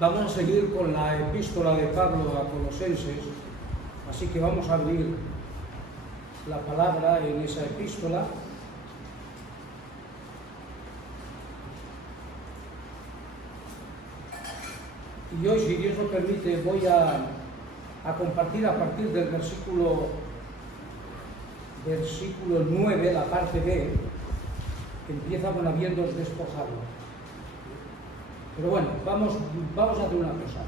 Vamos a seguir con la epístola de Pablo a Colosenses, así que vamos a abrir la palabra en esa epístola. Y hoy, si Dios lo permite, voy a compartir a partir del versículo 9, la parte B, que empieza con habiéndoos despojado. Pero bueno, vamos a hacer una cosa.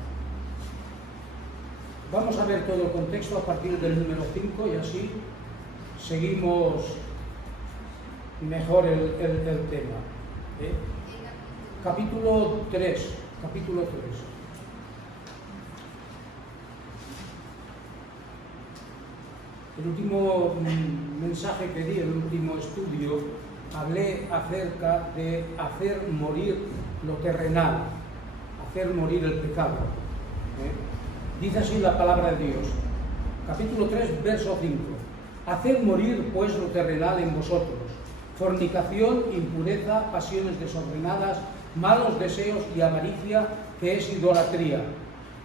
Vamos a ver todo el contexto a partir del número 5 y así seguimos mejor el tema. Capítulo 3. El último mensaje que di, el último estudio, hablé acerca de hacer morir lo terrenal, hacer morir el pecado. Dice así la palabra de Dios, capítulo 3, verso 5. Haced morir pues lo terrenal en vosotros, fornicación, impureza, pasiones desordenadas, malos deseos y avaricia, que es idolatría,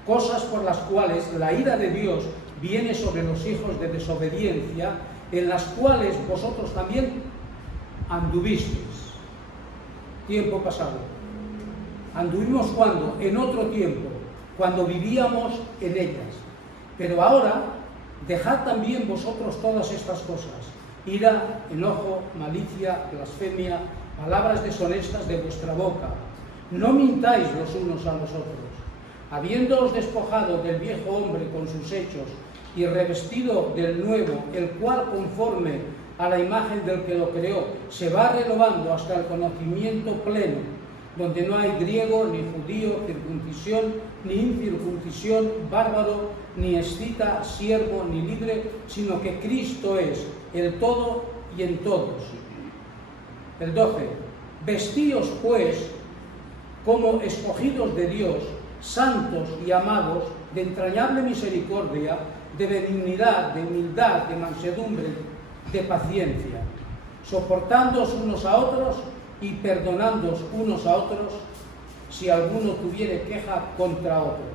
cosas por las cuales la ira de Dios viene sobre los hijos de desobediencia, en las cuales vosotros también anduvisteis. Tiempo pasado. Anduvimos cuando, en otro tiempo, cuando vivíamos en ellas. Pero ahora, dejad también vosotros todas estas cosas: ira, enojo, malicia, blasfemia, palabras deshonestas de vuestra boca. No mintáis los unos a los otros, habiéndoos despojado del viejo hombre con sus hechos y revestido del nuevo, el cual, conforme a la imagen del que lo creó, se va renovando hasta el conocimiento pleno, donde no hay griego ni judío, circuncisión ni incircuncisión, bárbaro ni escita, siervo ni libre, sino que Cristo es el todo y en todos. El 12. Vestíos pues como escogidos de Dios, santos y amados, de entrañable misericordia, de benignidad, de humildad, de mansedumbre, de paciencia, soportándoos unos a otros y perdonándoos unos a otros, si alguno tuviere queja contra otro.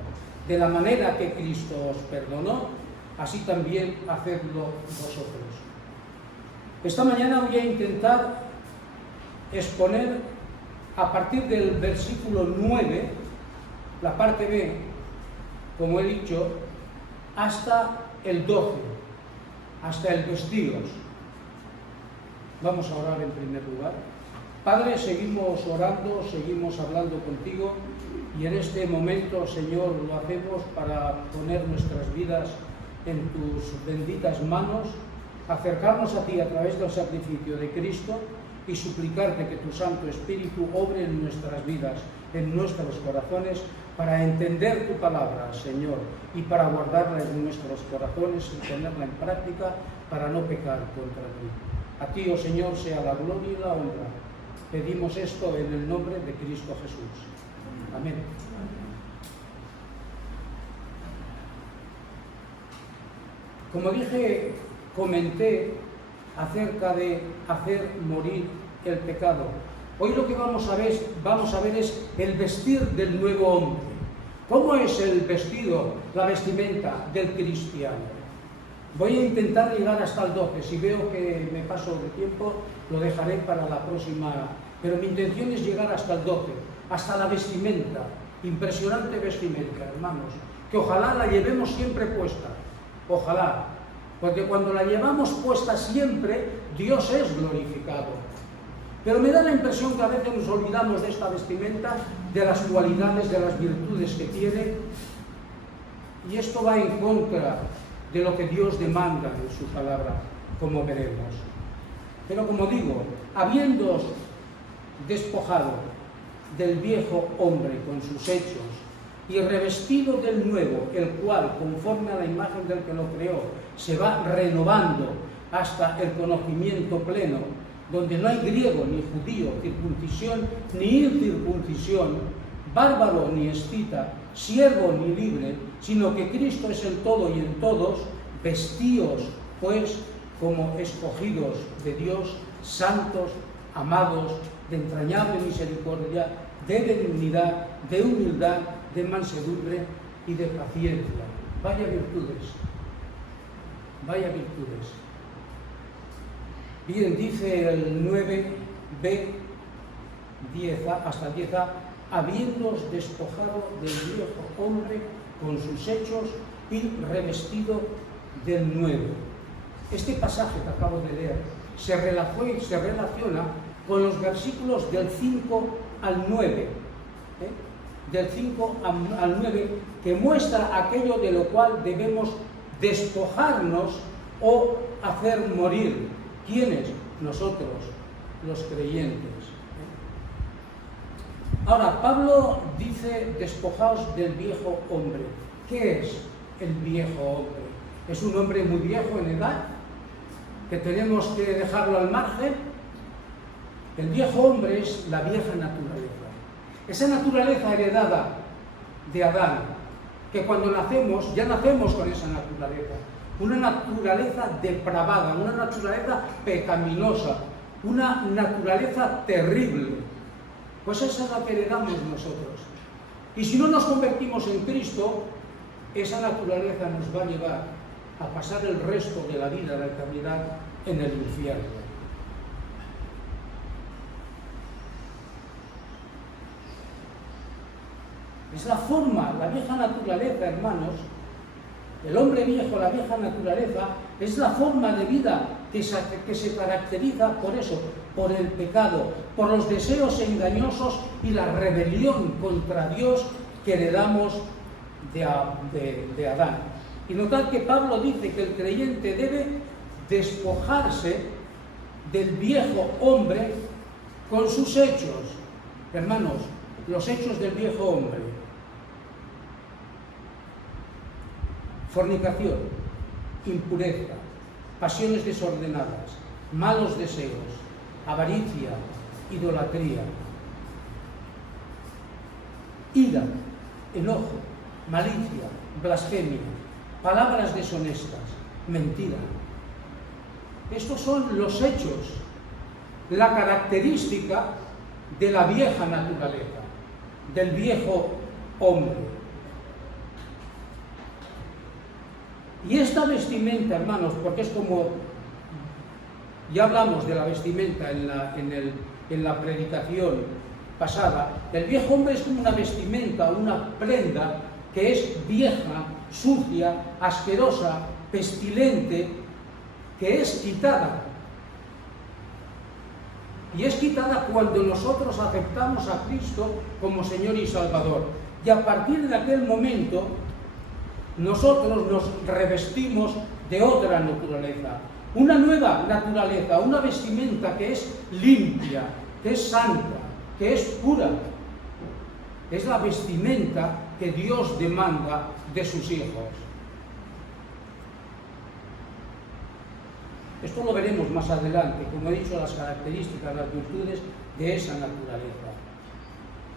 De la manera que Cristo os perdonó, así también hacedlo vosotros. Esta mañana voy a intentar exponer a partir del versículo 9, la parte B, como he dicho, hasta el 12, hasta el vestíos. Vamos a orar en primer lugar. Padre, seguimos orando, seguimos hablando contigo y en este momento, Señor, lo hacemos para poner nuestras vidas en tus benditas manos, acercarnos a ti a través del sacrificio de Cristo y suplicarte que tu Santo Espíritu obre en nuestras vidas, en nuestros corazones, para entender tu palabra, Señor, y para guardarla en nuestros corazones y ponerla en práctica para no pecar contra ti. A ti, oh Señor, sea la gloria y la honra. Pedimos esto en el nombre de Cristo Jesús. Amén. Como dije, comenté acerca de hacer morir el pecado. Hoy lo que vamos a ver es el vestir del nuevo hombre. ¿Cómo es el vestido, la vestimenta del cristiano? Voy a intentar llegar hasta el 12. Si veo que me paso de tiempo, lo dejaré para la próxima. Pero mi intención es llegar hasta el 12, hasta la vestimenta. Impresionante vestimenta, hermanos, que ojalá la llevemos siempre puesta. Ojalá. Porque cuando la llevamos puesta siempre, Dios es glorificado. Pero me da la impresión que a veces nos olvidamos de esta vestimenta, de las cualidades, de las virtudes que tiene. Y esto va en contra de lo que Dios demanda en su palabra, como veremos. Pero como digo, habiéndoos despojado del viejo hombre con sus hechos y revestido del nuevo, el cual, conforme a la imagen del que lo creó, se va renovando hasta el conocimiento pleno, donde no hay griego ni judío, circuncisión ni incircuncisión, bárbaro ni escita, siervo ni libre, sino que Cristo es el todo y en todos. Vestíos pues como escogidos de Dios, santos, amados, de entrañable misericordia, de benignidad, de humildad, de mansedumbre y de paciencia. Vaya virtudes, vaya virtudes. Bien, dice el 9b, 10a, hasta 10a, habiéndoos despojado del viejo hombre con sus hechos y revestido del nuevo. Este pasaje que acabo de leer se relaciona con los versículos del 5 al 9, del 5 al 9, que muestra aquello de lo cual debemos despojarnos o hacer morir. ¿Quiénes? Nosotros, los creyentes. Ahora, Pablo dice, despojaos del viejo hombre. ¿Qué es el viejo hombre? ¿Es un hombre muy viejo en edad, que tenemos que dejarlo al margen? El viejo hombre es la vieja naturaleza. Esa naturaleza heredada de Adán, que cuando nacemos, ya nacemos con esa naturaleza. Una naturaleza depravada, una naturaleza pecaminosa, una naturaleza terrible. Pues esa es la que heredamos nosotros. Y si no nos convertimos en Cristo, esa naturaleza nos va a llevar a pasar el resto de la vida, de la eternidad, en el infierno. Es la forma, la vieja naturaleza, hermanos, el hombre viejo, la vieja naturaleza, es la forma de vida que se caracteriza por eso, por el pecado, por los deseos engañosos y la rebelión contra Dios que heredamos de Adán. Y notad que Pablo dice que el creyente debe despojarse del viejo hombre con sus hechos. Hermanos, los hechos del viejo hombre: fornicación, impureza, pasiones desordenadas, malos deseos, avaricia, idolatría, ira, enojo, malicia, blasfemia, palabras deshonestas, mentira. Estos son los hechos, la característica de la vieja naturaleza, del viejo hombre. Y esta vestimenta, hermanos, porque es como, ya hablamos de la vestimenta en la predicación pasada, el viejo hombre es como una vestimenta, una prenda que es vieja, sucia, asquerosa, pestilente, que es quitada. Y es quitada cuando nosotros aceptamos a Cristo como Señor y Salvador. Y a partir de aquel momento, nosotros nos revestimos de otra naturaleza, una nueva naturaleza, una vestimenta que es limpia, que es santa, que es pura. Es la vestimenta que Dios demanda de sus hijos. Esto lo veremos más adelante, como he dicho, las características, las virtudes de esa naturaleza.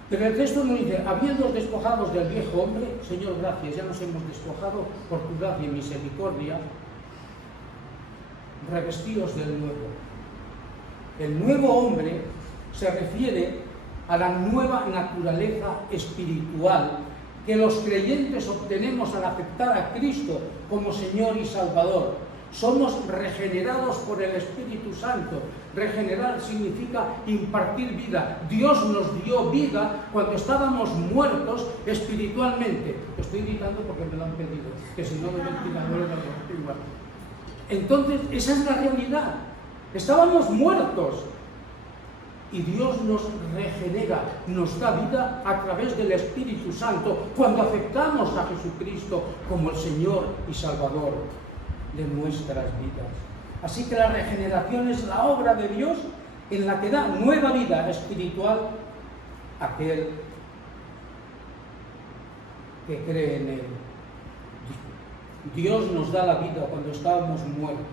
Pero el texto nos dice, habiendo despojados del viejo hombre, Señor, gracias, ya nos hemos despojado por tu gracia y misericordia, revestidos del nuevo. El nuevo hombre se refiere a la nueva naturaleza espiritual que los creyentes obtenemos al aceptar a Cristo como Señor y Salvador. Somos regenerados por el Espíritu Santo. Regenerar significa impartir vida. Dios nos dio vida cuando estábamos muertos espiritualmente. Estoy gritando porque me lo han pedido, que si no los ventiladores no igual. Entonces, esa es la realidad. Estábamos muertos y Dios nos regenera, nos da vida a través del Espíritu Santo cuando aceptamos a Jesucristo como el Señor y Salvador de nuestras vidas. Así que la regeneración es la obra de Dios en la que da nueva vida espiritual a aquel que cree en Él. Dios nos da la vida cuando estábamos muertos.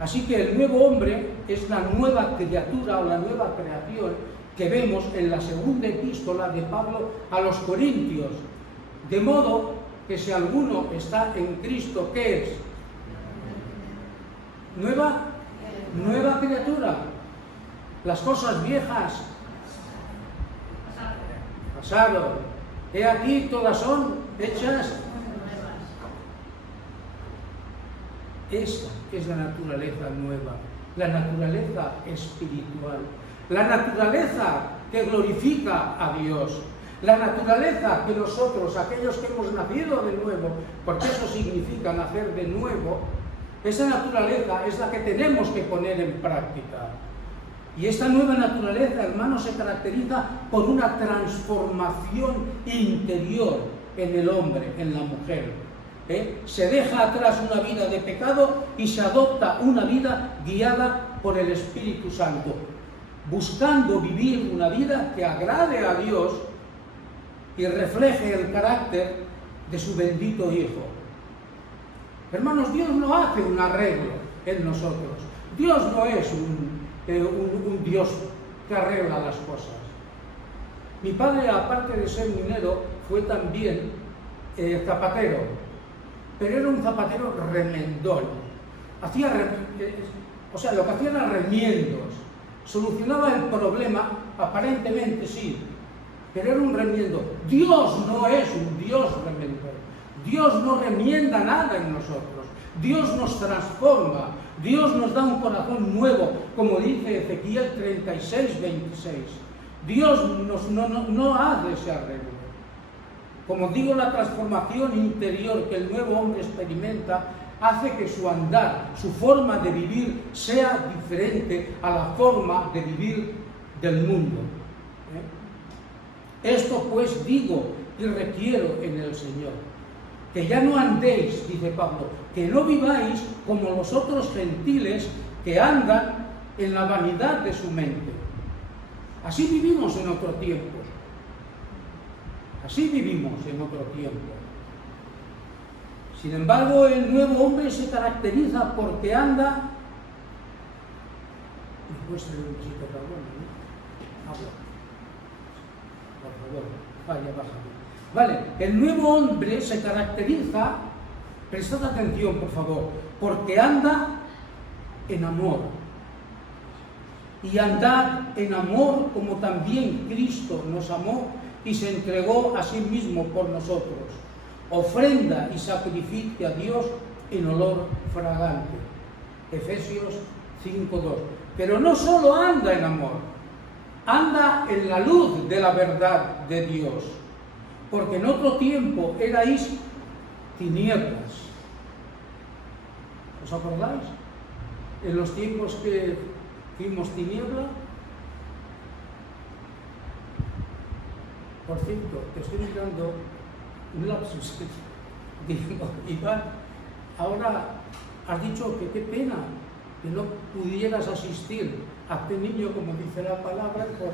Así que el nuevo hombre es la nueva criatura o la nueva creación que vemos en la segunda epístola de Pablo a los Corintios. De modo que si alguno está en Cristo, ¿qué es? Nueva criatura. Las cosas viejas Sharon, he aquí todas son hechas. Esa es la naturaleza nueva, la naturaleza espiritual, la naturaleza que glorifica a Dios, la naturaleza que nosotros, aquellos que hemos nacido de nuevo, porque eso significa nacer de nuevo, esa naturaleza es la que tenemos que poner en práctica. Y esta nueva naturaleza, hermanos, se caracteriza por una transformación interior en el hombre, en la mujer. Se deja atrás una vida de pecado y se adopta una vida guiada por el Espíritu Santo, buscando vivir una vida que agrade a Dios y refleje el carácter de su bendito Hijo. Hermanos, Dios no hace un arreglo en nosotros. Dios no es un Dios que arregla las cosas. Mi padre, aparte de ser minero, fue también zapatero, pero era un zapatero remendón. Lo que hacía era remiendos. Solucionaba el problema, aparentemente sí, pero era un remiendo. Dios no es un Dios remendón. Dios no remienda nada en nosotros. Dios nos transforma. Dios nos da un corazón nuevo, como dice Ezequiel 36, 26. Dios no hace ese arreglo. Como digo, la transformación interior que el nuevo hombre experimenta hace que su andar, su forma de vivir sea diferente a la forma de vivir del mundo. Esto pues digo y requiero en el Señor, que ya no andéis, dice Pablo, que no viváis como los otros gentiles que andan en la vanidad de su mente. Así vivimos en otro tiempo. Así vivimos en otro tiempo. Sin embargo, el nuevo hombre se caracteriza porque anda... ¿Me puedes traer un besito de agua, no? Agua. Por favor, vaya, bájame. Vale, el nuevo hombre se caracteriza, prestad atención por favor, porque anda en amor. Y andad en amor como también Cristo nos amó y se entregó a sí mismo por nosotros, ofrenda y sacrificio a Dios en olor fragante. Efesios 5:2. Pero no solo anda en amor, anda en la luz de la verdad de Dios. Porque en otro tiempo erais tinieblas. ¿Os acordáis? En los tiempos que fuimos tiniebla. Por cierto, te estoy mirando un lapsus. Digo, Iván, ahora has dicho que qué pena que no pudieras asistir a este niño, como dice la palabra, por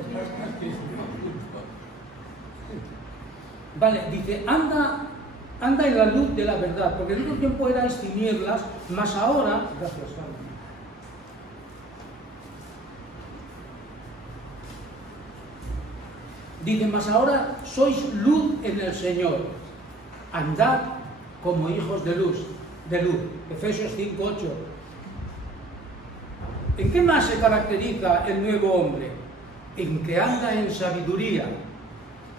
Vale, dice, anda en la luz de la verdad, porque en otro tiempo erais tinieblas, mas ahora, gracias, Carlos. Dice, mas ahora sois luz en el Señor, andad como hijos de luz. Efesios 5:8. ¿En qué más se caracteriza el nuevo hombre? En que anda en sabiduría.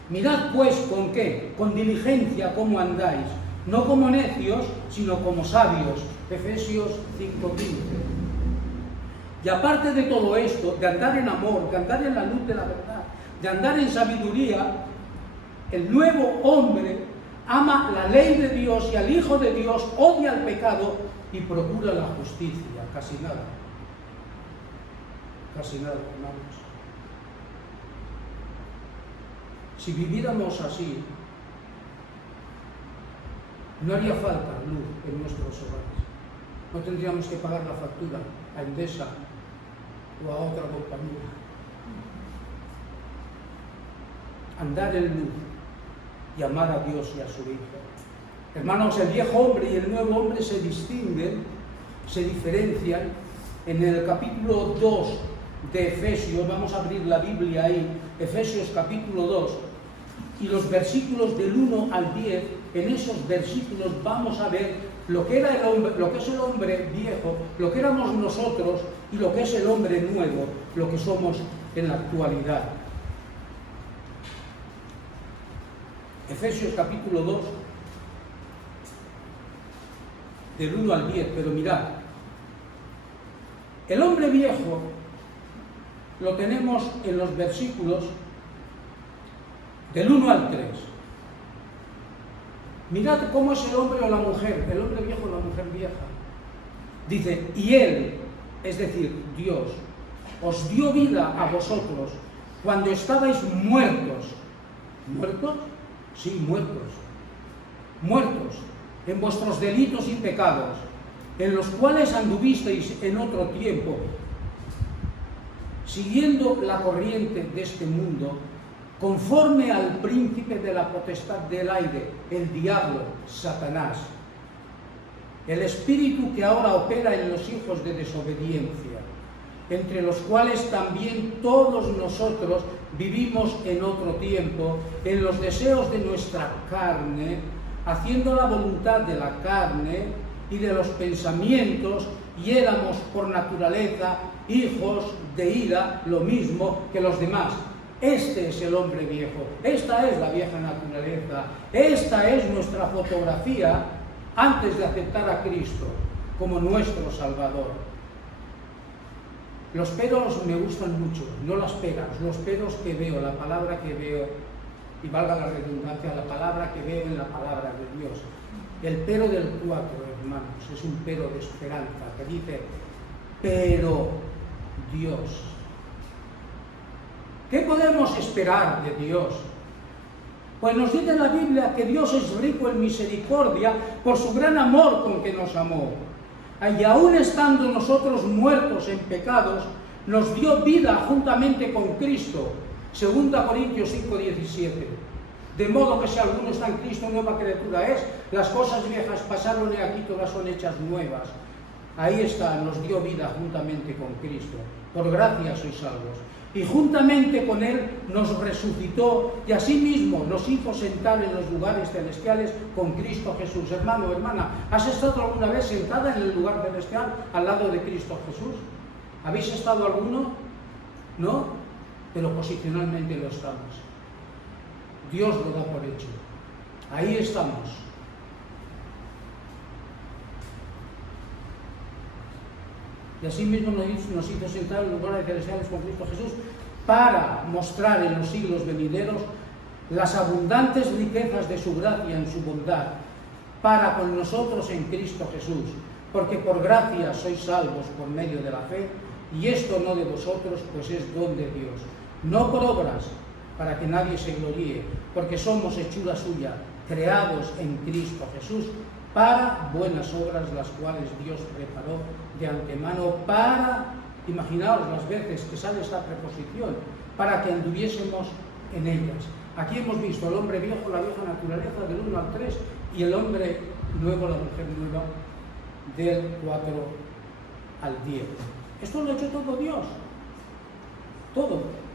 Mirad pues con qué, con diligencia cómo andáis, no como necios, sino como sabios. Efesios 5:15. Y aparte de todo esto, de andar en amor, de andar en la luz de la verdad, de andar en sabiduría, el nuevo hombre ama la ley de Dios y al Hijo de Dios, odia el pecado y procura la justicia. Casi nada, hermanos. Si viviéramos así, no haría falta luz en nuestros hogares. No tendríamos que pagar la factura a Endesa o a otra compañía. Andar en luz y amar a Dios y a su Hijo. Hermanos, el viejo hombre y el nuevo hombre se distinguen, se diferencian. En el capítulo 2 de Efesios, vamos a abrir la Biblia ahí, Efesios capítulo 2, y los versículos del 1 al 10, en esos versículos vamos a ver lo que era el hombre, lo que es el hombre viejo, lo que éramos nosotros y lo que es el hombre nuevo, lo que somos en la actualidad. Efesios capítulo 2, del 1 al 10, pero mirad, el hombre viejo lo tenemos en los versículos del 1 al 3. Mirad cómo es el hombre o la mujer, el hombre viejo o la mujer vieja. Dice, y él, es decir, Dios, os dio vida a vosotros cuando estabais muertos. ¿Muertos? Sí, muertos. Muertos en vuestros delitos y pecados, en los cuales anduvisteis en otro tiempo, siguiendo la corriente de este mundo, conforme al príncipe de la potestad del aire, el diablo, Satanás, el espíritu que ahora opera en los hijos de desobediencia, entre los cuales también todos nosotros vivimos en otro tiempo, en los deseos de nuestra carne, haciendo la voluntad de la carne y de los pensamientos, y éramos por naturaleza hijos de ira, lo mismo que los demás. Este es el hombre viejo, esta es la vieja naturaleza, esta es nuestra fotografía antes de aceptar a Cristo como nuestro Salvador. Los peros me gustan mucho, no las pegas, los peros que veo, la palabra que veo, y valga la redundancia, la palabra que veo en la palabra de Dios. El pero del 4, hermanos, es un pero de esperanza, que dice, pero Dios. ¿Qué podemos esperar de Dios? Pues nos dice en la Biblia que Dios es rico en misericordia por su gran amor con que nos amó. Y aún estando nosotros muertos en pecados, nos dio vida juntamente con Cristo. 2 Corintios 5:17. De modo que si alguno está en Cristo, nueva criatura es. Las cosas viejas pasaron y aquí todas son hechas nuevas. Ahí está, nos dio vida juntamente con Cristo. Por gracia sois salvos. Y juntamente con Él nos resucitó y asimismo nos hizo sentar en los lugares celestiales con Cristo Jesús. Hermano, hermana, ¿has estado alguna vez sentada en el lugar celestial al lado de Cristo Jesús? ¿Habéis estado alguno? ¿No? Pero posicionalmente lo estamos. Dios lo da por hecho. Ahí estamos. Y así mismo nos hizo sentar en los lugares celestiales con Cristo Jesús para mostrar en los siglos venideros las abundantes riquezas de su gracia en su bondad para con nosotros en Cristo Jesús. Porque por gracia sois salvos por medio de la fe, y esto no de vosotros, pues es don de Dios. No por obras, para que nadie se gloríe, porque somos hechura suya, creados en Cristo Jesús, para buenas obras, las cuales Dios preparó de antemano para, imaginaos las veces que sale esta preposición, para que anduviésemos en ellas. Aquí hemos visto el hombre viejo, la vieja naturaleza, del 1 al 3, y el hombre nuevo, la mujer nueva, del 4 al 10. Esto lo ha hecho todo Dios. Todo.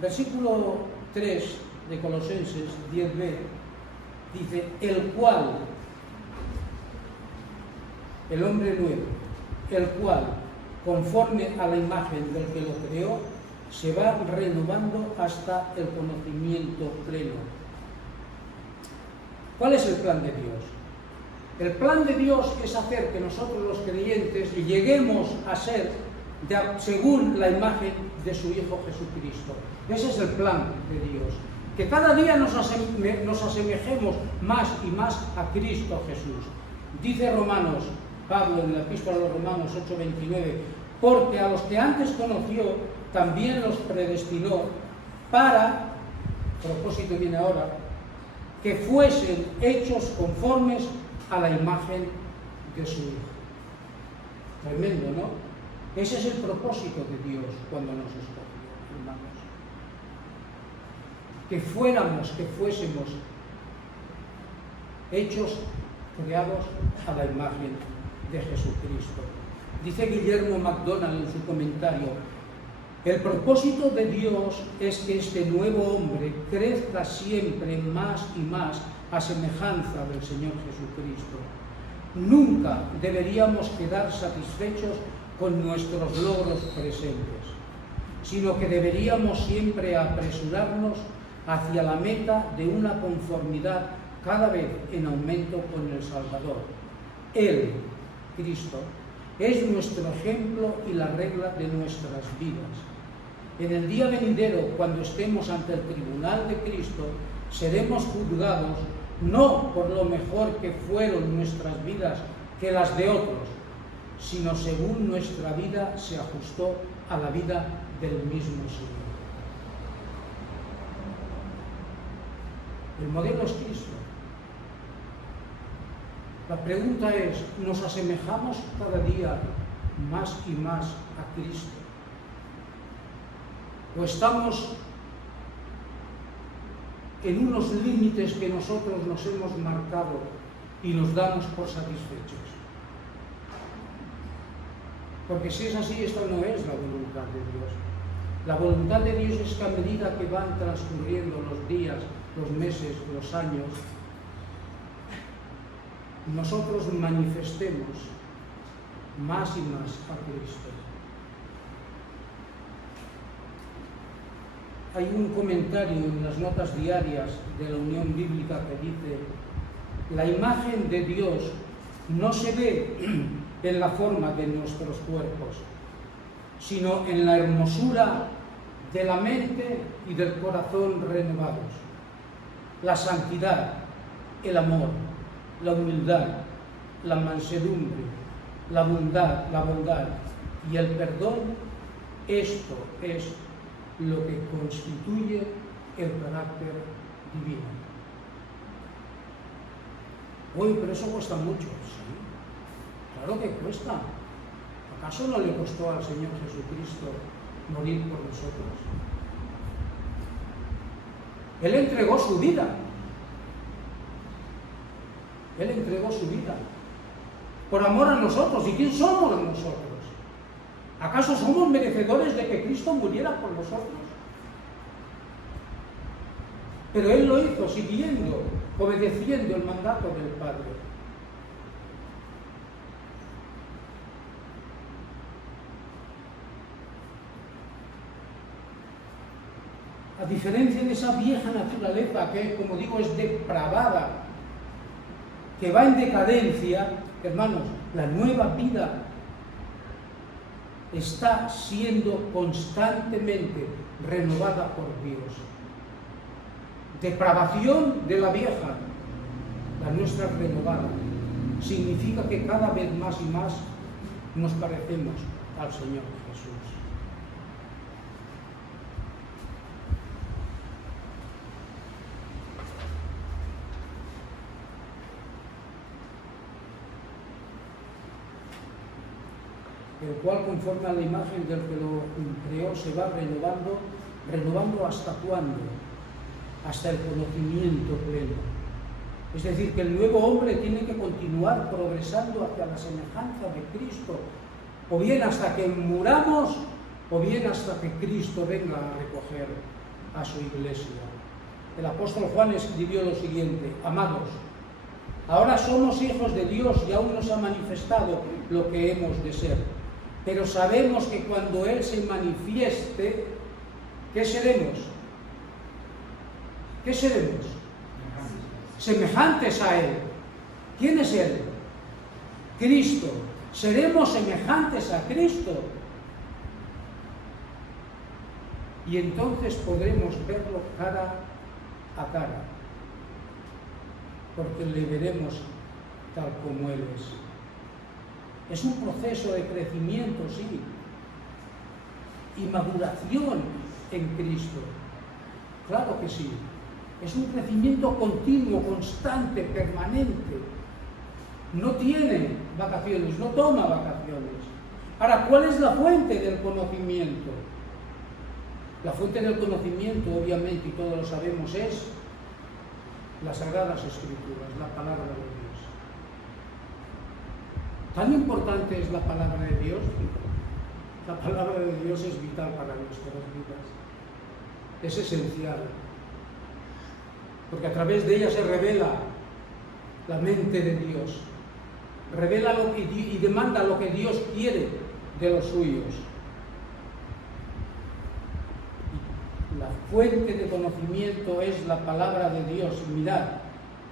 Versículo 3 de Colosenses 10b dice, el cual, el hombre nuevo, el cual, conforme a la imagen del que lo creó, se va renovando hasta el conocimiento pleno. ¿Cuál es el plan de Dios? El plan de Dios es hacer que nosotros los creyentes lleguemos a ser según la imagen de su Hijo Jesucristo. Ese es el plan de Dios. Que cada día nos asemejemos más y más a Cristo Jesús. Dice Romanos, Pablo en la epístola a los Romanos 8:29, porque a los que antes conoció, también los predestinó para, propósito viene ahora, que fuesen hechos conformes a la imagen de su Hijo. Tremendo, ¿no? Ese es el propósito de Dios cuando nos escogió, hermanos. Que fuésemos hechos, creados a la imagen de Jesucristo. Dice Guillermo MacDonald en su comentario, el propósito de Dios es que este nuevo hombre crezca siempre más y más a semejanza del Señor Jesucristo. Nunca deberíamos quedar satisfechos con nuestros logros presentes, sino que deberíamos siempre apresurarnos hacia la meta de una conformidad cada vez en aumento con el Salvador. Él, Cristo, es nuestro ejemplo y la regla de nuestras vidas. En el día venidero, cuando estemos ante el tribunal de Cristo, seremos juzgados no por lo mejor que fueron nuestras vidas que las de otros, sino según nuestra vida se ajustó a la vida del mismo Señor. El modelo es Cristo. La pregunta es, ¿nos asemejamos cada día más y más a Cristo? ¿O estamos en unos límites que nosotros nos hemos marcado y nos damos por satisfechos? Porque si es así, esta no es la voluntad de Dios. La voluntad de Dios es que a medida que van transcurriendo los días, los meses, los años, nosotros manifestemos más y más a Cristo. Hay un comentario en las notas diarias de la Unión Bíblica que dice: la imagen de Dios no se ve en la forma de nuestros cuerpos, sino en la hermosura de la mente y del corazón renovados. La santidad, el amor, la humildad, la mansedumbre, la bondad y el perdón, esto es lo que constituye el carácter divino. Oye, pero eso cuesta mucho. Sí, claro que cuesta. ¿Acaso no le costó al Señor Jesucristo morir por nosotros? Él entregó su vida. Él entregó su vida por amor a nosotros. ¿Y quién somos nosotros? ¿Acaso somos merecedores de que Cristo muriera por nosotros? Pero Él lo hizo siguiendo, obedeciendo el mandato del Padre. A diferencia de esa vieja naturaleza que, como digo, es depravada, que va en decadencia, hermanos, la nueva vida está siendo constantemente renovada por Dios. Depravación de la vieja, la nuestra renovada, significa que cada vez más y más nos parecemos al Señor Jesús. El cual, conforme a la imagen del que lo creó, se va renovando ¿hasta cuándo? Hasta el conocimiento pleno. Es decir, que el nuevo hombre tiene que continuar progresando hacia la semejanza de Cristo, o bien hasta que muramos, o bien hasta que Cristo venga a recoger a su iglesia. El apóstol Juan escribió lo siguiente: amados, ahora somos hijos de Dios y aún no se ha manifestado lo que hemos de ser. Pero sabemos que cuando Él se manifieste, ¿qué seremos? ¿Qué seremos? Semejantes a Él. ¿Quién es Él? Cristo. Seremos semejantes a Cristo. Y entonces podremos verlo cara a cara, porque le veremos tal como Él es. Es un proceso de crecimiento, sí, y maduración en Cristo. Claro que sí. Es un crecimiento continuo, constante, permanente. No tiene vacaciones, no toma vacaciones. Ahora, ¿cuál es la fuente del conocimiento? La fuente del conocimiento, obviamente, y todos lo sabemos, es las Sagradas Escrituras, la palabra de Dios. ¿Tan importante es la palabra de Dios? La palabra de Dios es vital para nuestras vidas. Es esencial. Porque a través de ella se revela la mente de Dios. Revela lo que, y demanda lo que Dios quiere de los suyos. Y la fuente de conocimiento es la palabra de Dios. Mirad,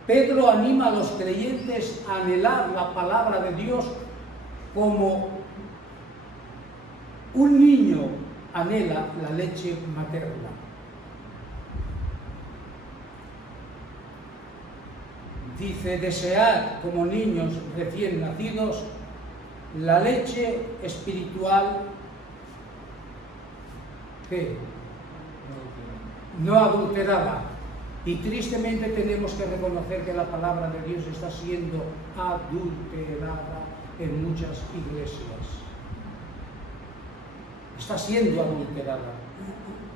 Pedro anima a los creyentes a anhelar la palabra de Dios como un niño anhela la leche materna. Dice, desead como niños recién nacidos la leche espiritual que no adulterada. Y tristemente tenemos que reconocer que la palabra de Dios está siendo adulterada en muchas iglesias. Está siendo adulterada.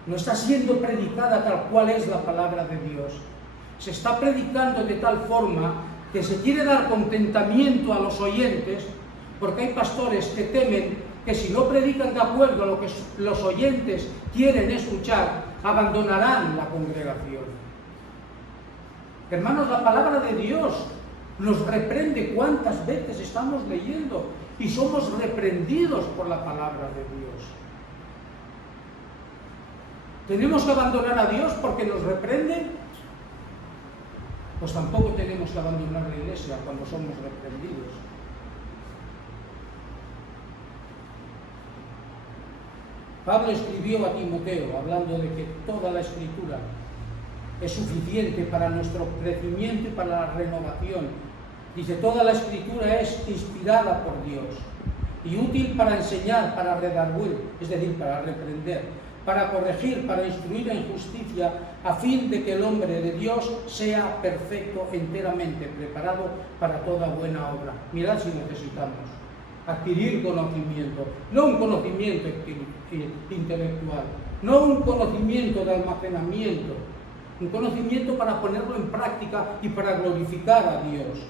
No está siendo predicada tal cual es la palabra de Dios. Se está predicando de tal forma que se quiere dar contentamiento a los oyentes, porque hay pastores que temen que si no predican de acuerdo a lo que los oyentes quieren escuchar, abandonarán la congregación. Hermanos, la palabra de Dios nos reprende. ¿Cuántas veces estamos leyendo y somos reprendidos por la palabra de Dios? ¿Tenemos que abandonar a Dios porque nos reprende? Pues tampoco tenemos que abandonar la iglesia cuando somos reprendidos. Pablo escribió a Timoteo hablando de que toda la Escritura es suficiente para nuestro crecimiento y para la renovación. Dice, toda la Escritura es inspirada por Dios y útil para enseñar, para redarguir, es decir, para reprender, para corregir, para instruir en justicia, a fin de que el hombre de Dios sea perfecto, enteramente preparado para toda buena obra. Mirad si necesitamos adquirir conocimiento, no un conocimiento intelectual, no un conocimiento de almacenamiento, un conocimiento para ponerlo en práctica y para glorificar a Dios.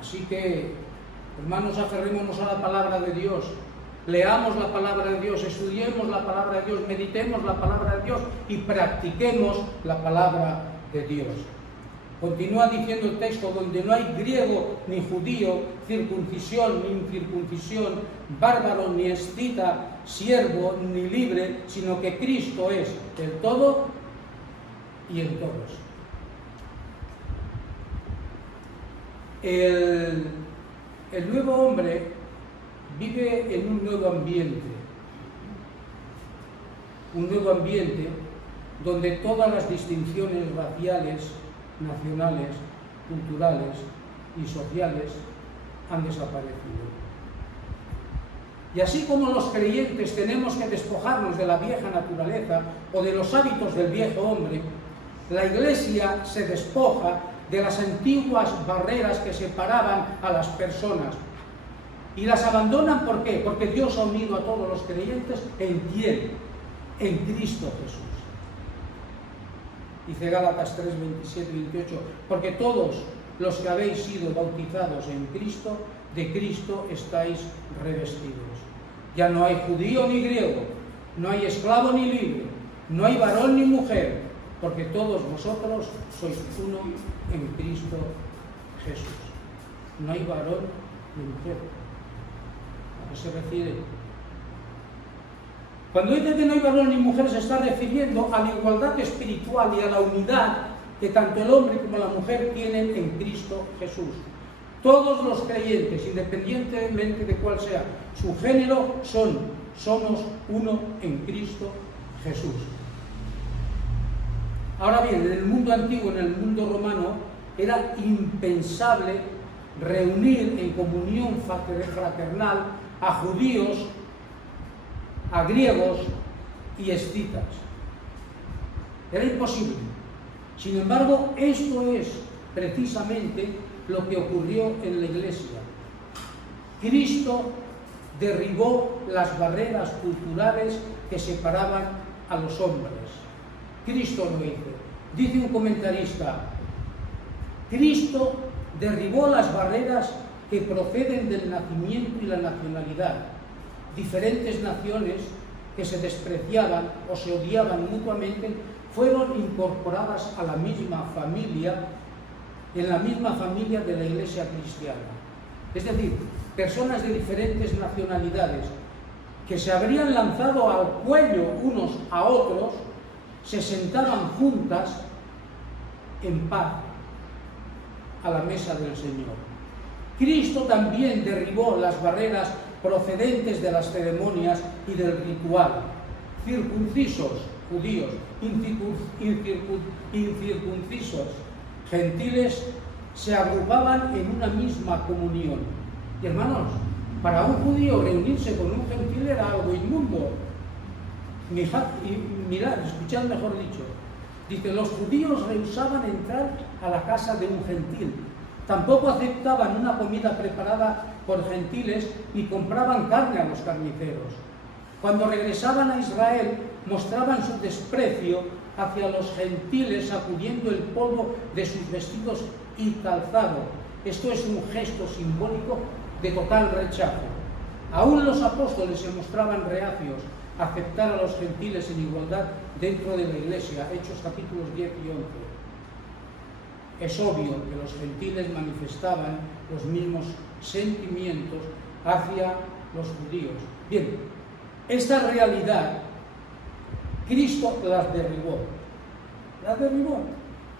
Así que, hermanos, aferrémonos a la palabra de Dios, leamos la palabra de Dios, estudiemos la palabra de Dios, meditemos la palabra de Dios y practiquemos la palabra de Dios. Continúa diciendo el texto, donde no hay griego ni judío, circuncisión ni incircuncisión, bárbaro ni escita, siervo ni libre, sino que Cristo es el todo y en todos. El nuevo hombre vive en un nuevo ambiente donde todas las distinciones raciales, nacionales, culturales y sociales han desaparecido. Y así como los creyentes tenemos que despojarnos de la vieja naturaleza o de los hábitos del viejo hombre, la Iglesia se despoja de las antiguas barreras que separaban a las personas y las abandonan. ¿Por qué? Porque Dios ha unido a todos los creyentes ¿en quién? En Cristo Jesús. Dice Gálatas 3, 27 y 28, porque todos los que habéis sido bautizados en Cristo, de Cristo estáis revestidos. Ya no hay judío ni griego, no hay esclavo ni libre, no hay varón ni mujer, porque todos vosotros sois uno en Cristo Jesús. No hay varón ni mujer. ¿A qué se refiere? Cuando dice que no hay varón ni mujer, se está refiriendo a la igualdad espiritual y a la unidad que tanto el hombre como la mujer tienen en Cristo Jesús. Todos los creyentes, independientemente de cuál sea su género, somos uno en Cristo Jesús. Ahora bien, en el mundo antiguo, en el mundo romano, era impensable reunir en comunión fraternal a judíos, a griegos y escitas. Era imposible. Sin embargo, esto es precisamente lo que ocurrió en la Iglesia. Cristo derribó las barreras culturales que separaban a los hombres. Cristo lo hizo. Dice un comentarista, Cristo derribó las barreras que proceden del nacimiento y la nacionalidad. Diferentes naciones que se despreciaban o se odiaban mutuamente fueron incorporadas a la misma familia, en la misma familia de la Iglesia cristiana. Es decir, personas de diferentes nacionalidades que se habrían lanzado al cuello unos a otros, se sentaban juntas en paz a la mesa del Señor. Cristo también derribó las barreras procedentes de las ceremonias y del ritual. Circuncisos, judíos, incircuncisos, gentiles, se agrupaban en una misma comunión. Y hermanos, para un judío reunirse con un gentil era algo inmundo. Mirad, escuchad mejor dicho. Dice, los judíos rehusaban entrar a la casa de un gentil. Tampoco aceptaban una comida preparada por gentiles ni compraban carne a los carniceros. Cuando regresaban a Israel, mostraban su desprecio hacia los gentiles sacudiendo el polvo de sus vestidos y calzado. Esto es un gesto simbólico de total rechazo. Aún los apóstoles se mostraban reacios a aceptar a los gentiles en igualdad dentro de la iglesia. Hechos capítulos 10 y 11. Es obvio que los gentiles manifestaban los mismos sentimientos hacia los judíos. Bien, esta realidad Cristo las derribó. Las derribó.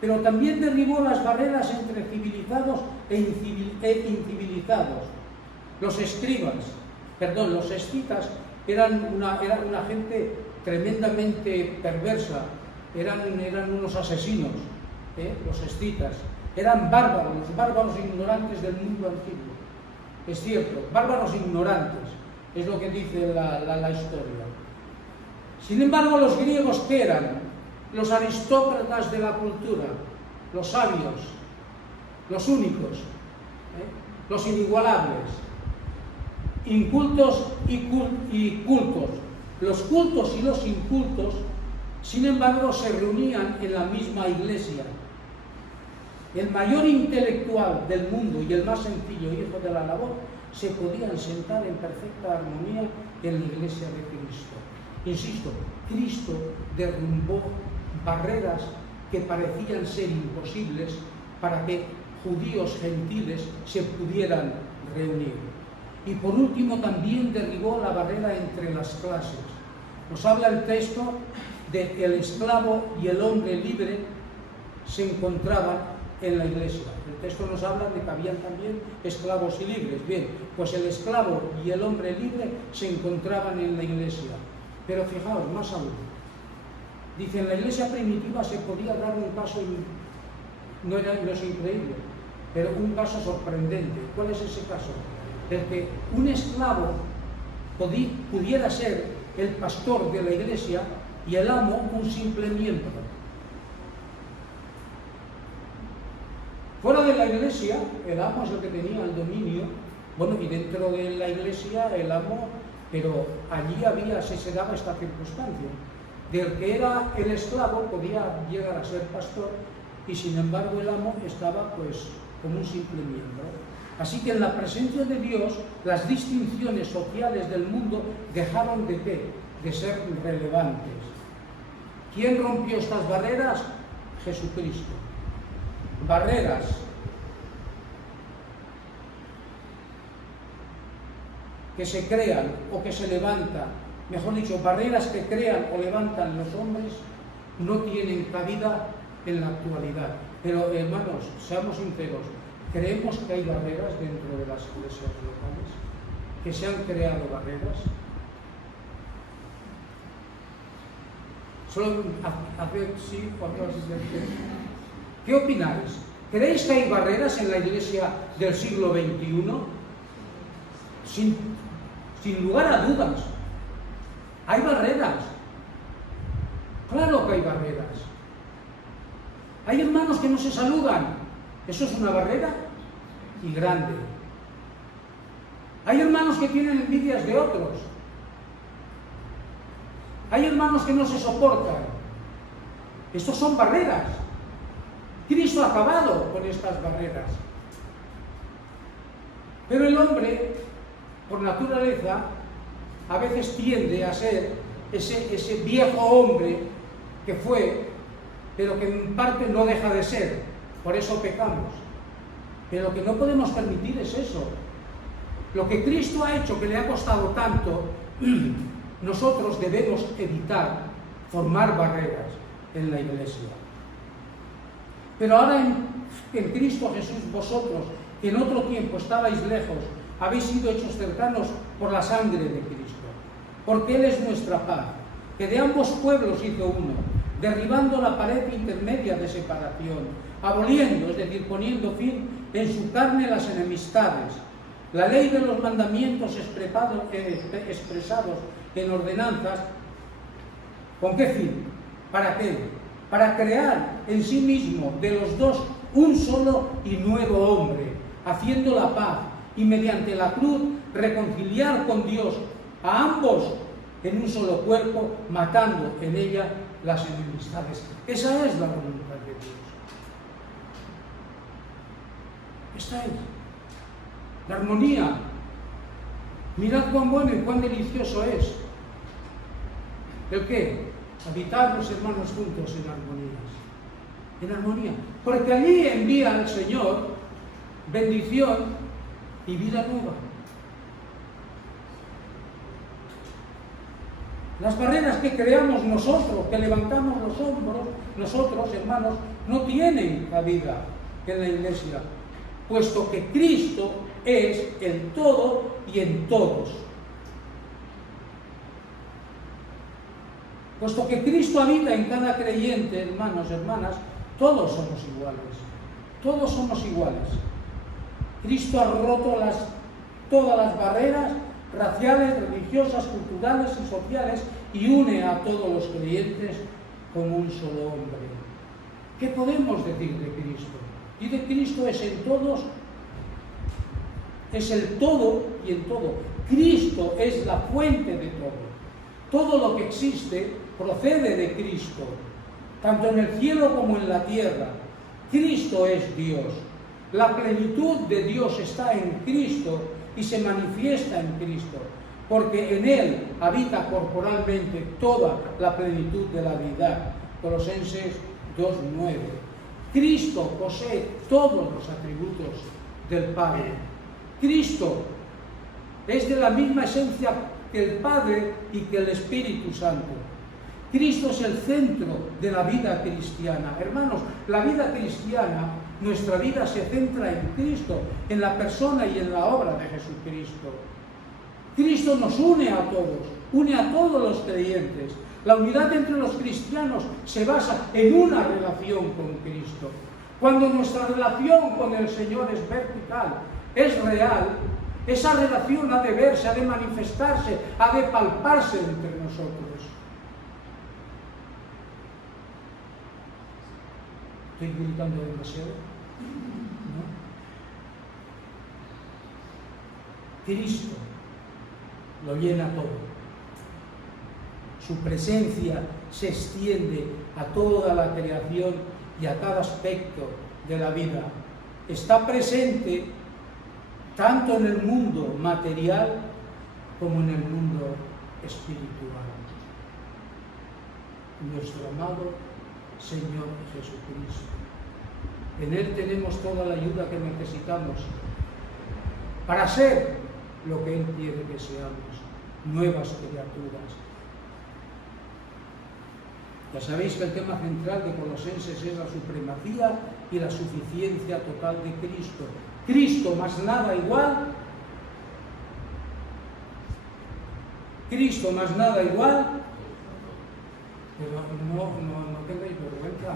Pero también derribó las barreras entre civilizados e incivilizados. Los escitas eran una gente tremendamente perversa, eran unos asesinos, los escitas. Eran bárbaros, los bárbaros ignorantes del mundo antiguo. Es cierto, bárbaros ignorantes, es lo que dice la historia. Sin embargo, los griegos, ¿qué eran? Los aristócratas de la cultura, los sabios, los únicos, los inigualables, incultos y cultos. Los cultos y los incultos, sin embargo, se reunían en la misma iglesia. El mayor intelectual del mundo y el más sencillo hijo de la labor se podían sentar en perfecta armonía en la iglesia de Cristo. Insisto, Cristo derrumbó barreras que parecían ser imposibles para que judíos gentiles se pudieran reunir. Y por último también derribó la barrera entre las clases. Nos habla el texto de que el esclavo y el hombre libre se encontraban en la iglesia. El texto nos habla de que habían también esclavos y libres. Bien, pues el esclavo y el hombre libre se encontraban en la iglesia. Pero fijaos, más aún, dice, en la iglesia primitiva se podía dar un caso, no es increíble, pero un caso sorprendente. ¿Cuál es ese caso? El que un esclavo pudiera ser el pastor de la iglesia y el amo un simple miembro. Fuera de la iglesia, el amo es el que tenía el dominio, bueno, y dentro de la iglesia el amo, pero allí se daba esta circunstancia, del que era el esclavo podía llegar a ser pastor y sin embargo el amo estaba pues como un simple miembro. Así que en la presencia de Dios las distinciones sociales del mundo dejaron de ser relevantes. ¿Quién rompió estas barreras? Jesucristo. Barreras que se crean o que se levantan, mejor dicho, barreras que crean o levantan los hombres no tienen cabida en la actualidad. Pero hermanos, seamos sinceros, ¿creemos que hay barreras dentro de las iglesias locales? ¿Que se han creado barreras? Solo hacer sí o no. ¿Qué opináis? ¿Creéis que hay barreras en la iglesia del siglo XXI? Sin lugar a dudas. Hay barreras. Claro que hay barreras. Hay hermanos que no se saludan. Eso es una barrera y grande. Hay hermanos que tienen envidias de otros. Hay hermanos que no se soportan. Estos son barreras. Cristo ha acabado con estas barreras. Pero el hombre, por naturaleza, a veces tiende a ser ese viejo hombre que fue, pero que en parte no deja de ser. Por eso pecamos. Pero lo que no podemos permitir es eso. Lo que Cristo ha hecho, que le ha costado tanto, nosotros debemos evitar formar barreras en la Iglesia. Pero ahora en Cristo Jesús, vosotros, que en otro tiempo estabais lejos, habéis sido hechos cercanos por la sangre de Cristo, porque Él es nuestra paz, que de ambos pueblos hizo uno, derribando la pared intermedia de separación, aboliendo, es decir, poniendo fin en su carne las enemistades, la ley de los mandamientos expresados en ordenanzas. ¿Con qué fin? ¿Para qué? Para crear en sí mismo de los dos un solo y nuevo hombre, haciendo la paz, y mediante la cruz reconciliar con Dios a ambos en un solo cuerpo, matando en ella las enemistades. Esa es la voluntad de Dios. Esta es la armonía. Mirad cuán bueno y cuán delicioso es. ¿El qué? Habitar los hermanos juntos en armonías. En armonía. Porque allí envía el Señor bendición y vida nueva. Las barreras que creamos nosotros, que levantamos los hombros, nosotros, hermanos, no tienen cabida en la Iglesia, puesto que Cristo es el todo y en todos. Puesto que Cristo habita en cada creyente, hermanos, hermanas, todos somos iguales. Todos somos iguales. Cristo ha roto todas las barreras raciales, religiosas, culturales y sociales y une a todos los creyentes como un solo hombre. ¿Qué podemos decir de Cristo? Y de Cristo es en todos, es el todo y en todo. Cristo es la fuente de todo. Todo lo que existe procede de Cristo, tanto en el cielo como en la tierra. Cristo es Dios. La plenitud de Dios está en Cristo y se manifiesta en Cristo, porque en Él habita corporalmente toda la plenitud de la deidad. Colosenses 2:9. Cristo posee todos los atributos del Padre. Cristo es de la misma esencia que el Padre y que el Espíritu Santo. Cristo es el centro de la vida cristiana. Hermanos, la vida cristiana, nuestra vida se centra en Cristo, en la persona y en la obra de Jesucristo. Cristo nos une a todos los creyentes. La unidad entre los cristianos se basa en una relación con Cristo. Cuando nuestra relación con el Señor es vertical, es real, esa relación ha de verse, ha de manifestarse, ha de palparse entre nosotros. ¿Estoy gritando demasiado? ¿No? Cristo lo llena todo. Su presencia se extiende a toda la creación y a cada aspecto de la vida. Está presente tanto en el mundo material como en el mundo espiritual. Nuestro amado Señor Jesucristo. En Él tenemos toda la ayuda que necesitamos para ser lo que Él quiere que seamos, nuevas criaturas. Ya sabéis que el tema central de Colosenses es la supremacía y la suficiencia total de Cristo. Cristo más nada igual. Cristo más nada igual. Pero no tengáis vergüenza.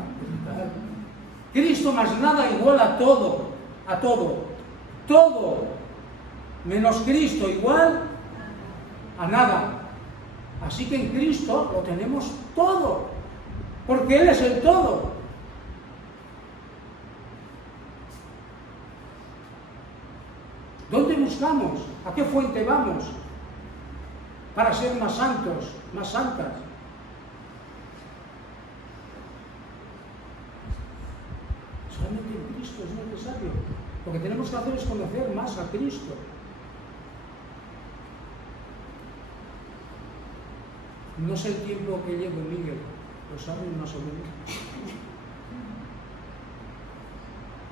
Cristo más nada igual a todo. A todo. Todo. Menos Cristo igual a nada. Así que en Cristo lo tenemos todo. Porque Él es el todo. ¿Dónde buscamos? ¿A qué fuente vamos? Para ser más santos, más santas. Solamente en Cristo es necesario. Lo que tenemos que hacer es conocer más a Cristo. No sé el tiempo que llevo, Miguel. ¿Lo saben más o menos?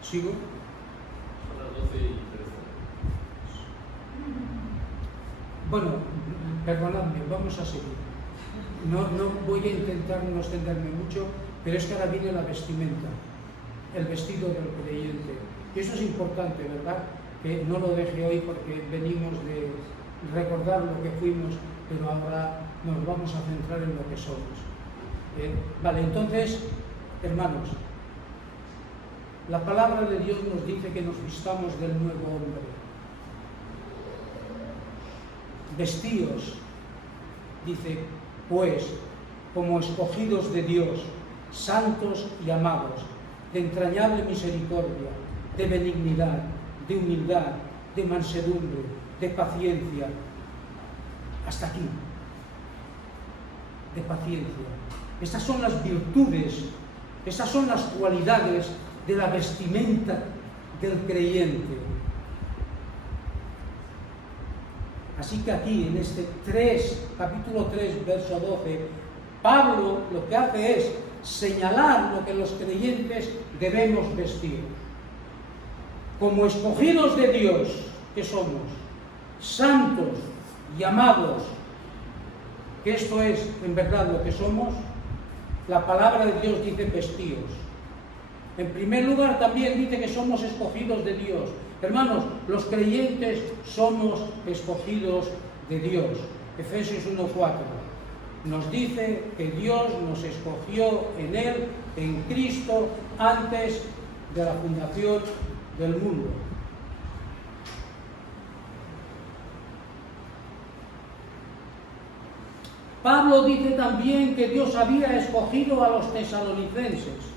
¿Sigo? Son las 12:13. Bueno, Perdonadme, vamos a seguir. No voy a intentar no extenderme mucho, pero es que ahora viene la vestimenta, el vestido del creyente. Y eso es importante, ¿verdad? Que no lo deje hoy porque venimos de recordar lo que fuimos, pero ahora nos vamos a centrar en lo que somos. Vale, entonces, hermanos, la palabra de Dios nos dice que nos vistamos del nuevo hombre. Vestíos, dice, pues, como escogidos de Dios, santos y amados, de entrañable misericordia, de benignidad, de humildad, de mansedumbre, de paciencia. Hasta aquí. De paciencia. Estas son las virtudes, estas son las cualidades de la vestimenta del creyente. Así que aquí, en este capítulo 3, verso 12, Pablo lo que hace es señalar lo que los creyentes debemos vestir. Como escogidos de Dios, que somos, santos y amados, que esto es en verdad lo que somos, la palabra de Dios dice vestíos. En primer lugar también dice que somos escogidos de Dios. Hermanos, los creyentes somos escogidos de Dios. Efesios 1:4 nos dice que Dios nos escogió en Él, en Cristo, antes de la fundación del mundo. Pablo dice también que Dios había escogido a los tesalonicenses.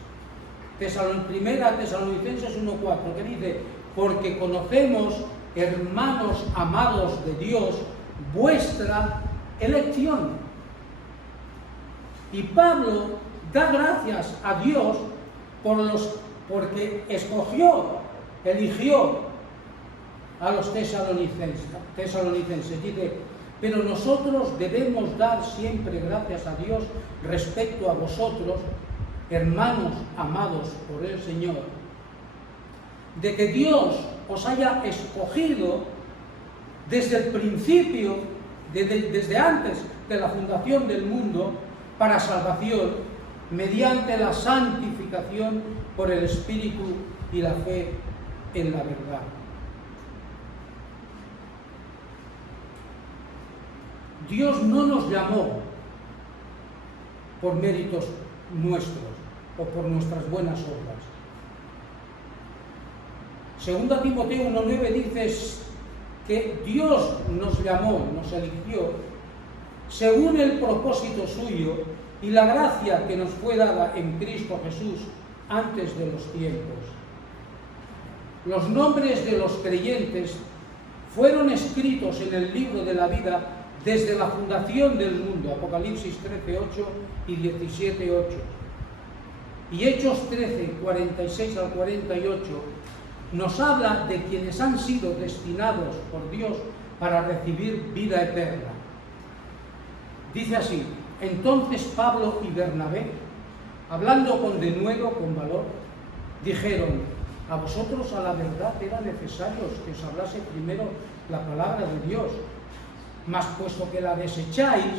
Primera Tesalonicenses 1:4, que dice: porque conocemos, hermanos amados de Dios, vuestra elección. Y Pablo da gracias a Dios porque eligió a los tesalonicenses. Dice: pero nosotros debemos dar siempre gracias a Dios respecto a vosotros, hermanos amados por el Señor, de que Dios os haya escogido desde el principio, desde antes de la fundación del mundo, para salvación, mediante la santificación por el Espíritu y la fe en la verdad. Dios no nos llamó por méritos nuestros o por nuestras buenas obras. Segunda Timoteo 1:9 dice que Dios nos llamó, nos eligió, según el propósito suyo y la gracia que nos fue dada en Cristo Jesús antes de los tiempos. Los nombres de los creyentes fueron escritos en el libro de la vida desde la fundación del mundo, Apocalipsis 13:8 y 17:8. Y Hechos 13, 46 al 48, nos habla de quienes han sido destinados por Dios para recibir vida eterna. Dice así: entonces Pablo y Bernabé, hablando con denuedo, con valor, dijeron: a vosotros a la verdad era necesario que os hablase primero la palabra de Dios, mas puesto que la desecháis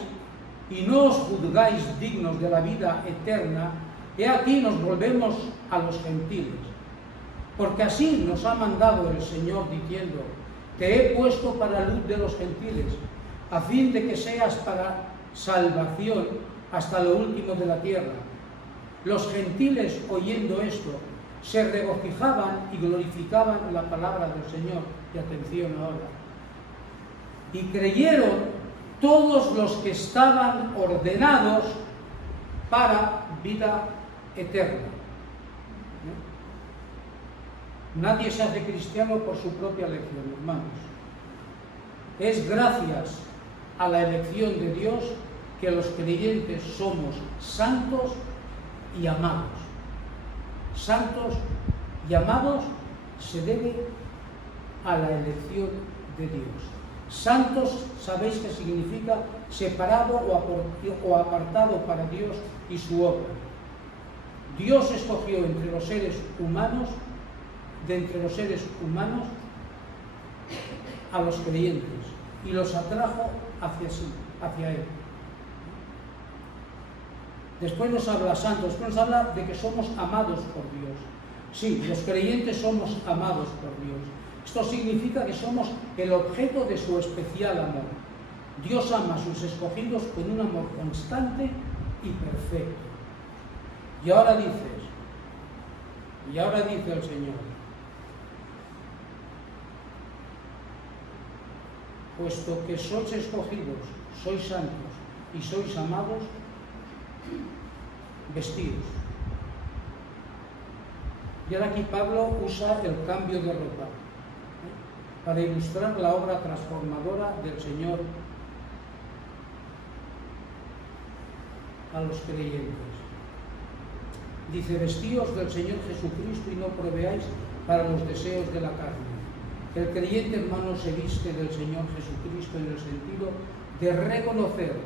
y no os juzgáis dignos de la vida eterna, he aquí nos volvemos a los gentiles. Porque así nos ha mandado el Señor diciendo: te he puesto para luz de los gentiles, a fin de que seas para salvación hasta lo último de la tierra. Los gentiles, oyendo esto, se regocijaban y glorificaban la palabra del Señor. Y atención ahora. Y creyeron todos los que estaban ordenados para vida eterna. Nadie se hace cristiano por su propia elección, hermanos. Es gracias a la elección de Dios que los creyentes somos santos y amados. Santos y amados se debe a la elección de Dios. Santos, ¿sabéis qué significa? Separado o apartado para Dios y su obra. Dios escogió entre los seres humanos, a los creyentes y los atrajo hacia sí. hacia Él. Después nos habla santos, después nos habla de que somos amados por Dios. Sí, los creyentes somos amados por Dios. Esto significa que somos el objeto de su especial amor. Dios ama a sus escogidos con un amor constante y perfecto. Y ahora dice el Señor, puesto que sois escogidos, sois santos y sois amados, vestíos. Y ahora aquí Pablo usa el cambio de ropa para ilustrar la obra transformadora del Señor a los creyentes. Dice, vestíos del Señor Jesucristo y no proveáis para los deseos de la carne. El creyente, hermano, se viste del Señor Jesucristo en el sentido de reconocer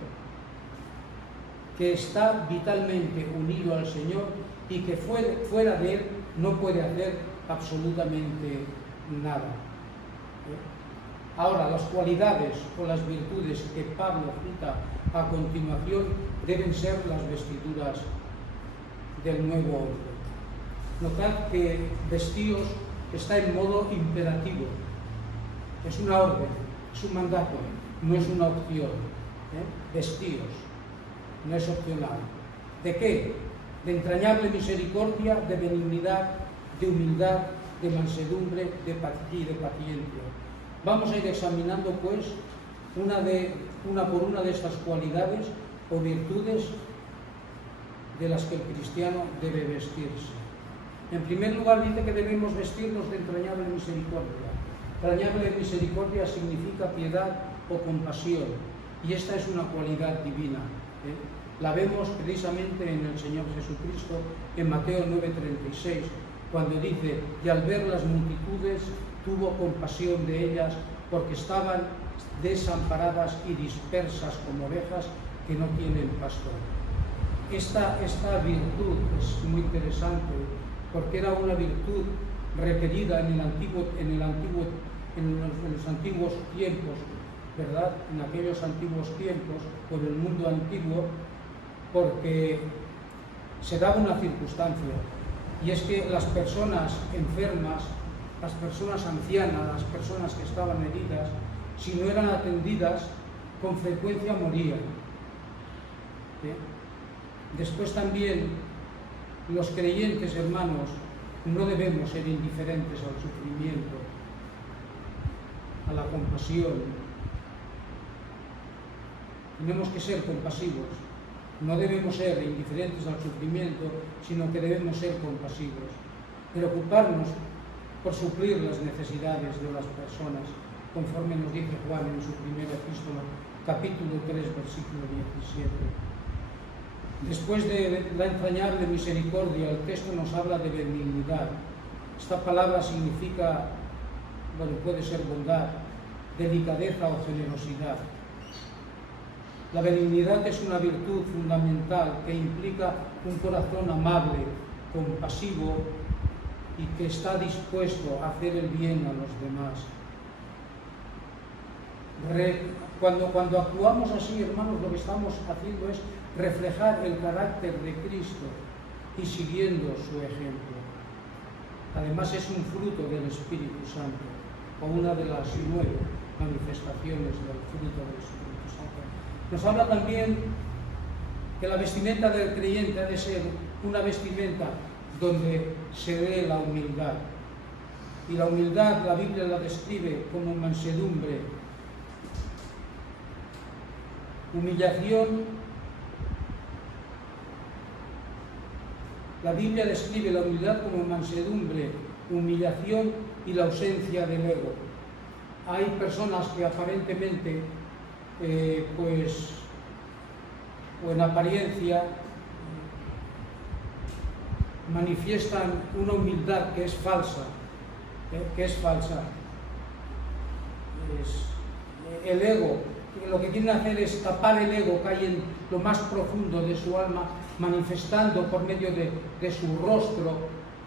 que está vitalmente unido al Señor y que fuera de Él no puede hacer absolutamente nada. Ahora, las cualidades o las virtudes que Pablo cita a continuación deben ser las vestiduras del nuevo hombre. Notad que vestíos está en modo imperativo. Es una orden, es un mandato, no es una opción. Vestíos, no es opcional. ¿De qué? De entrañable misericordia, de benignidad, de humildad, de mansedumbre, de paciencia. Vamos a ir examinando, pues, una por una de estas cualidades o virtudes de las que el cristiano debe vestirse. En primer lugar, dice que debemos vestirnos de entrañable misericordia. Entrañable misericordia significa piedad o compasión, y esta es una cualidad divina. La vemos precisamente en el Señor Jesucristo, en Mateo 9:36, cuando dice, y al ver las multitudes tuvo compasión de ellas, porque estaban desamparadas y dispersas como ovejas que no tienen pastor. Esta virtud es muy interesante, porque era una virtud requerida en los antiguos tiempos, ¿verdad? En aquellos antiguos tiempos, por el mundo antiguo, porque se daba una circunstancia, y es que las personas enfermas, las personas ancianas, las personas que estaban heridas, si no eran atendidas, con frecuencia morían. Después también, los creyentes, hermanos, no debemos ser indiferentes al sufrimiento, a la compasión. Tenemos que ser compasivos. No debemos ser indiferentes al sufrimiento, sino que debemos ser compasivos. Preocuparnos por suplir las necesidades de las personas, conforme nos dice Juan en su primera epístola, capítulo 3, versículo 17. Después de la entrañable misericordia, el texto nos habla de benignidad. Esta palabra significa, puede ser bondad, delicadeza o generosidad. La benignidad es una virtud fundamental que implica un corazón amable, compasivo y que está dispuesto a hacer el bien a los demás. Cuando actuamos así, hermanos, lo que estamos haciendo es reflejar el carácter de Cristo y siguiendo su ejemplo. Además, es un fruto del Espíritu Santo, o una de las 9 manifestaciones del fruto del Espíritu Santo. Nos habla también que la vestimenta del creyente ha de ser una vestimenta donde se ve la humildad. Y la humildad, la Biblia la describe como mansedumbre, humillación. La Biblia describe la humildad como mansedumbre, humillación y la ausencia del ego. Hay personas que aparentemente, o en apariencia, manifiestan una humildad que es falsa, el ego, lo que quieren hacer es tapar el ego que hay en lo más profundo de su alma, manifestando por medio de su rostro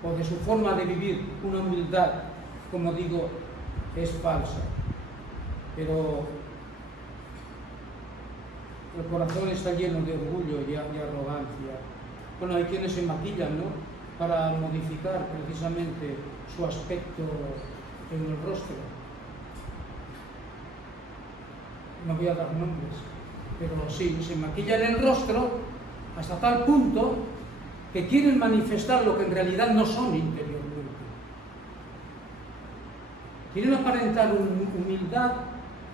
o de su forma de vivir una humildad, como digo, es falsa. Pero el corazón está lleno de orgullo y arrogancia. Bueno, hay quienes se maquillan, ¿no?, para modificar precisamente su aspecto en el rostro. No voy a dar nombres, pero sí, se maquillan el rostro hasta tal punto que quieren manifestar lo que en realidad no son interiormente. Quieren aparentar humildad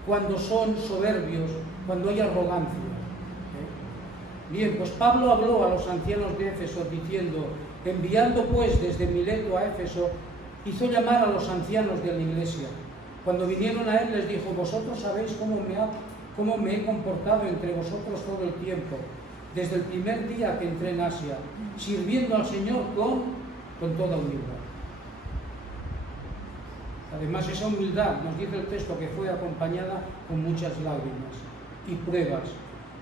cuando son soberbios, cuando hay arrogancia. Bien, pues Pablo habló a los ancianos de Éfeso diciendo: enviando pues desde Mileto a Éfeso, hizo llamar a los ancianos de la iglesia. Cuando vinieron a él les dijo: vosotros sabéis cómo me he comportado entre vosotros todo el tiempo, desde el primer día que entré en Asia, sirviendo al Señor con toda humildad. Además, esa humildad, nos dice el texto, que fue acompañada con muchas lágrimas y pruebas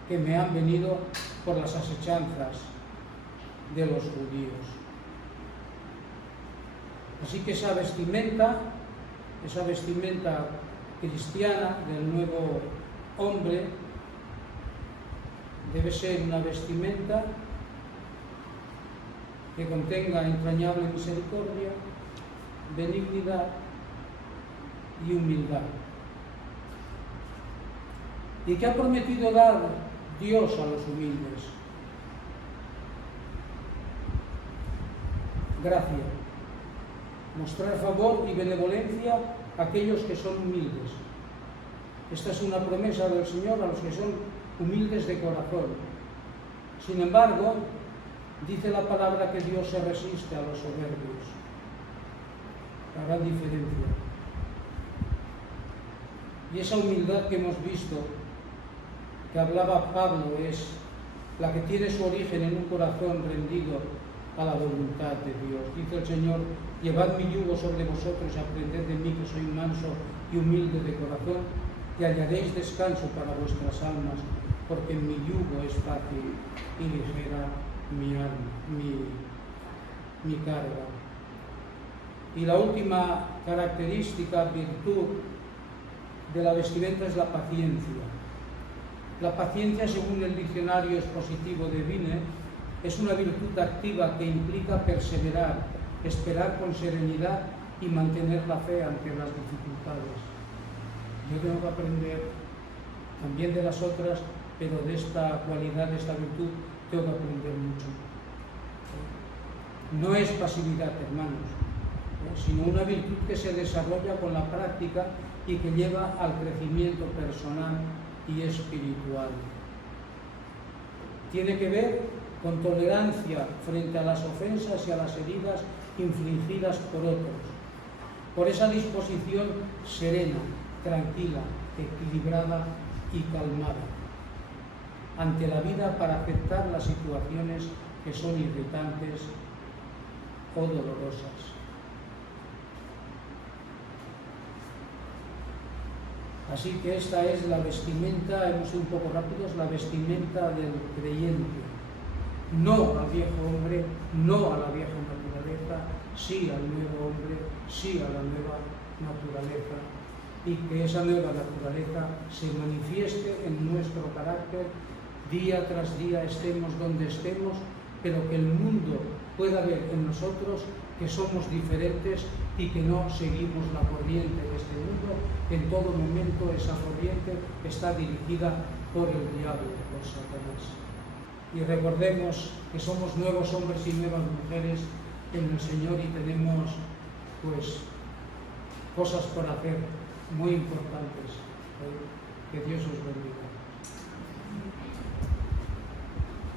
que me han venido por las asechanzas de los judíos. Así que esa vestimenta cristiana del nuevo hombre debe ser una vestimenta que contenga entrañable misericordia, benignidad y humildad. ¿Y qué ha prometido dar Dios a los humildes? Gracia, mostrar favor y benevolencia a aquellos que son humildes. Esta es una promesa del Señor a los que son humildes de corazón. Sin embargo, dice la palabra que Dios se resiste a los soberbios. La gran diferencia. Y esa humildad que hemos visto, que hablaba Pablo, es la que tiene su origen en un corazón rendido a la voluntad de Dios. Dice el Señor: llevad mi yugo sobre vosotros y aprended de mí, que soy manso y humilde de corazón, y hallaréis descanso para vuestras almas, porque mi yugo es fácil y ligera mi carga. Y la última característica, virtud de la vestimenta, es la paciencia. La paciencia, según el diccionario expositivo de Vine, es una virtud activa que implica perseverar, esperar con serenidad y mantener la fe ante las dificultades. Yo tengo que aprender también de las otras, pero de esta cualidad, de esta virtud, tengo que aprender mucho. No es pasividad, hermanos, sino una virtud que se desarrolla con la práctica y que lleva al crecimiento personal y espiritual. Tiene que ver con tolerancia frente a las ofensas y a las heridas infligidas por otros, por esa disposición serena, tranquila, equilibrada y calmada ante la vida, para aceptar las situaciones que son irritantes o dolorosas. Así que esta es la vestimenta, hemos sido un poco rápidos, la vestimenta del creyente. No al viejo hombre, no a la vieja naturaleza, sí al nuevo hombre, sí a la nueva naturaleza. Y que esa nueva naturaleza se manifieste en nuestro carácter día tras día, estemos donde estemos, pero que el mundo pueda ver en nosotros que somos diferentes y que no seguimos la corriente de este mundo. En todo momento esa corriente está dirigida por el diablo, por Satanás. Y recordemos que somos nuevos hombres y nuevas mujeres en el Señor y tenemos, pues, cosas por hacer muy importantes. Que Dios os bendiga.